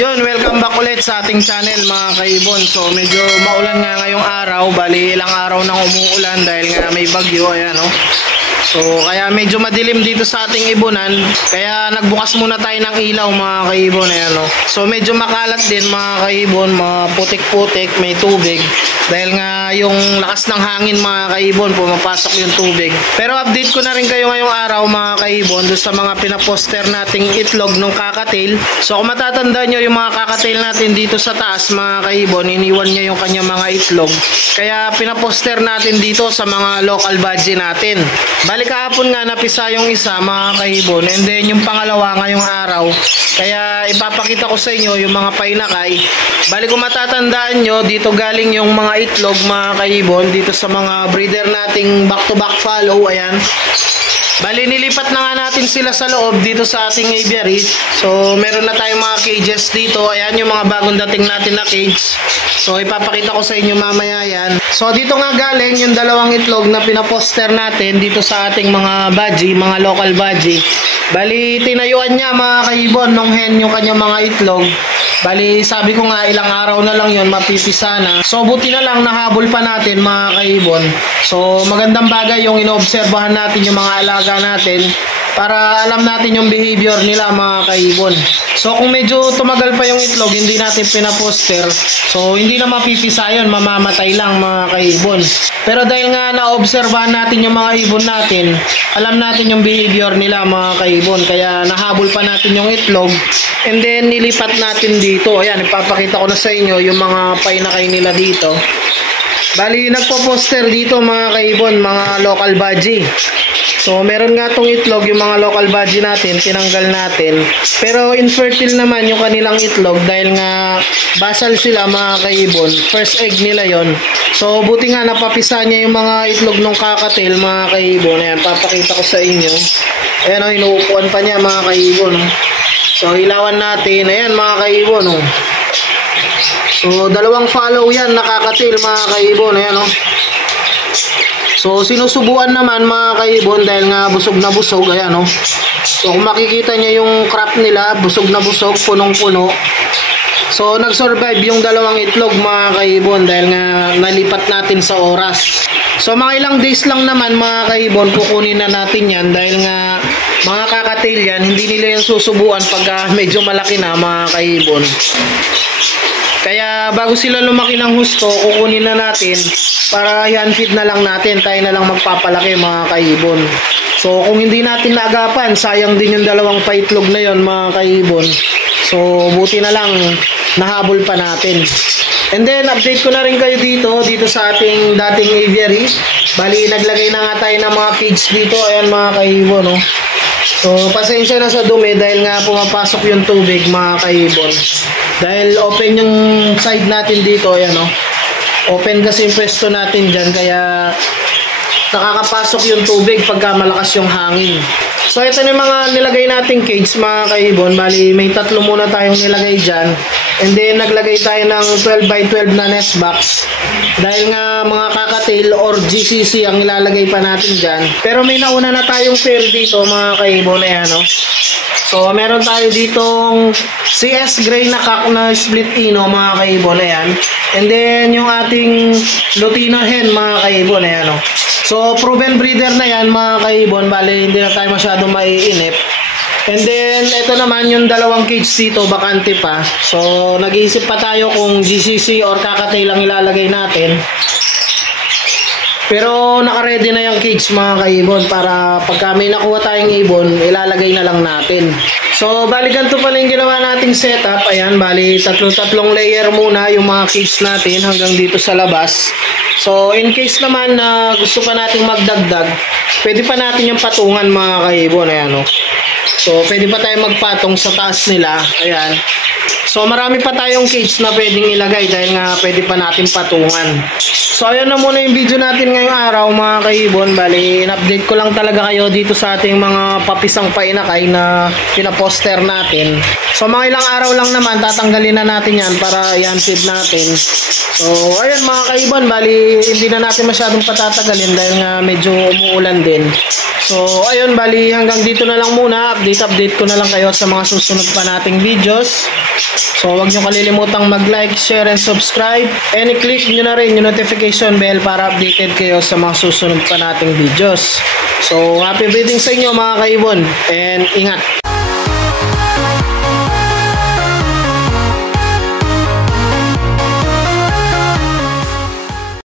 Yun, welcome back ulit sa ating channel mga kaibon. So medyo maulan nga ngayong araw, bali ilang araw nang umuulan dahil nga may bagyo, ayan oh. So kaya medyo madilim dito sa ating ibunan, kaya nagbukas muna tayo ng ilaw mga kaibon, ayan oh. So medyo makalat din mga kaibon, maputik-putik, may tubig dahil nga yung lakas ng hangin mga kaibon, pumapasok yung tubig. Pero update ko na rin kayo ngayong araw mga kaibon doon sa mga pinaposter nating itlog ng kakatail. So kung matatandaan nyo yung mga kakatail natin dito sa taas mga kaibon, iniwan niya yung kanyang mga itlog, kaya pinaposter natin dito sa mga local budgie natin. Balik kahapon nga napisa yung isa mga kaibon, and then yung pangalawa ngayong araw, kaya ipapakita ko sa inyo yung mga painakay. Balik kung matatandaan nyo, dito galing yung mga itlog mga kaibon dito sa mga breeder nating back to back follow, ayan. Bali nilipat na nga natin sila sa loob dito sa ating aviary. So meron na tayong mga cages dito. Ayan yung mga bagong dating natin na cage. So ipapakita ko sa inyo mamaya yan. So dito nga galing yung dalawang itlog na pinaposter natin dito sa ating mga budgie, mga local budgie. Bali tinayuan niya mga kaibon nung hen yung kanyang mga itlog. Bali sabi ko nga ilang araw na lang yon mapipisa na. So buti na lang nahabol pa natin mga kaibon. So magandang bagay yung inoobserbahan natin yung mga alaga natin para alam natin yung behavior nila mga kaibon. So kung medyo tumagal pa yung itlog, hindi natin pinaposter, so hindi na mapipisa yun, mamamatay lang mga kaibon. Pero dahil nga naobserbahan natin yung mga ibon natin, alam natin yung behavior nila mga kaibon, kaya nahabol pa natin yung itlog, and then nilipat natin dito. Ayan, ipapakita ko na sa inyo yung mga painakay nila dito. Bali nagpo-poster dito mga kaibon, mga local budgie. So meron nga tong itlog yung mga local budgie natin, tinanggal natin. Pero infertile naman yung kanilang itlog dahil nga basal sila mga kaibon. First egg nila yon. So buti nga napapisa niya yung mga itlog ng kakatail mga kaibon. Ayan, papakita ko sa inyo. Ayan o, inuupuan pa niya mga kaibon. So ilawan natin. Ayan mga kaibon o. So dalawang follow yan, nakakatail mga kaibon. Ayan o. So sinusubuan naman mga kaibon dahil nga busog na busog, ayan oh. So kung makikita niya yung crop nila, busog na busog, punong-puno. So nag-survive yung dalawang itlog mga kaibon dahil nga nalipat natin sa oras. So mga ilang days lang naman mga kaibon, kukunin na natin yan dahil nga mga kakatail yan, hindi nila yung susubuan pag medyo malaki na mga kaibon. Kaya bago sila lumaki ng husto, kukunin na natin para hand feed na lang natin, tayo na lang magpapalaki mga kaibon. So kung hindi natin naagapan, sayang din yung dalawang paitlog na yon mga kaibon. So buti na lang nahabol pa natin. And then update ko na rin kayo dito sa ating dating aviary. Bali naglagay na nga tayo ng mga cage dito, ayan mga kaibon oh. So pasensya na sa dumi dahil nga pumapasok yung tubig mga kaibon. Dahil open yung side natin dito, ayan o. Open kasi yung pwesto natin dyan, kaya nakakapasok yung tubig pagka malakas yung hangin. So ito na yung mga nilagay nating cage mga kaibon. Bali may tatlo muna tayong nilagay dyan. And then naglagay tayo ng 12 by 12 na nest box. Dahil nga mga kakatail or GCC ang ilalagay pa natin dyan. Pero may nauna na tayong pair dito mga kaibon, ayan o. So meron tayo ditong CS Gray na cock na split ino mga kaibon, ayan. And then yung ating Lutino hen mga kaibon, ayan o. So proven breeder na yan mga kaibon, bali hindi na tayo masyadong maiinip. And then ito naman yung dalawang cage dito, bakante pa. So nag-iisip pa tayo kung GCC or kakatail lang ilalagay natin. Pero naka-ready na yung cage mga kaibon para pagka may nakuha tayong ibon, ilalagay na lang natin. So bali ganito pala yung ginawa nating setup. Ayan, bali tatlong layer muna yung mga cage natin hanggang dito sa labas. So in case naman na gusto pa nating magdagdag, pwede pa natin yung patungan mga kaibon, ayan o. So pwede pa tayo magpatong sa taas nila, ayan. So marami pa tayong cage na pwedeng ilagay dahil nga pwede pa natin patungan. So ayan na muna yung video natin ngayong araw mga kaibon. Bali in-update ko lang talaga kayo dito sa ating mga papisang painakay na pinaposter natin. So mga ilang araw lang naman tatanggalin na natin yan para i-hand feed natin. So ayan mga kaibon, bali hindi na natin masyadong patatagalin dahil nga medyo umuulan din. So, ayun, bali hanggang dito na lang muna. Update ko na lang kayo sa mga susunod pa nating videos. So, huwag nyo kalilimutang mag-like, share, and subscribe. And i-click nyo na rin yung notification bell para updated kayo sa mga susunod pa nating videos. So, happy breeding sa inyo mga kaibon. And ingat!